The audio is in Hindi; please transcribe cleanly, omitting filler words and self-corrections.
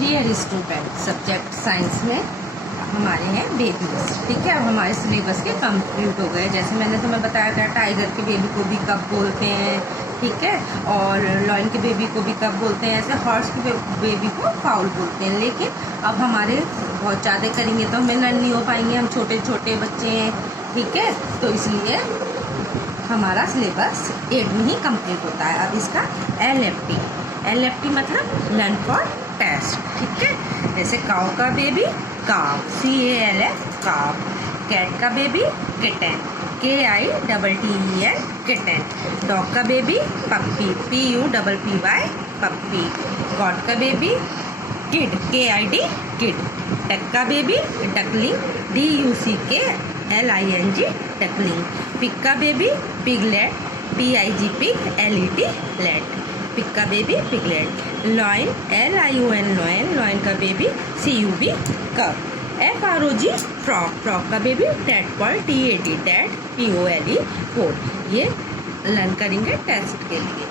डियर स्टूडेंट, सब्जेक्ट साइंस में हमारे हैं बेबीज। ठीक है, अब हमारे सिलेबस के कंप्लीट हो गए। जैसे मैंने तुम्हें बताया था, टाइगर के बेबी को भी कब बोलते हैं, ठीक है, और लॉयन के बेबी को भी कब बोलते हैं, ऐसे हॉर्स के बेबी को फाउल बोलते हैं। लेकिन अब हमारे बहुत ज़्यादा करेंगे तो हमें लर्न नहीं हो पाएंगे, हम छोटे छोटे बच्चे हैं, ठीक है, तो इसलिए हमारा सिलेबस 8 में ही कंप्लीट होता है। अब इसका LFT मतलब लर्न फॉर टेस्ट, ठीक है। जैसे काऊ का बेबी काव, CALF काव, कैट का baby kitten, KITTEN kitten, dog का baby puppy, PUPPY puppy, goat का baby kid, KID kid, duck का baby duckling, DUCKLING duckling, pig का baby piglet, PIG let, pig का baby piglet, lion LION lion, lion का baby CUB cub, FROG frog, frog का baby tadpole, TAD tad, POLE pole. ये लर्न करेंगे टेस्ट के लिए।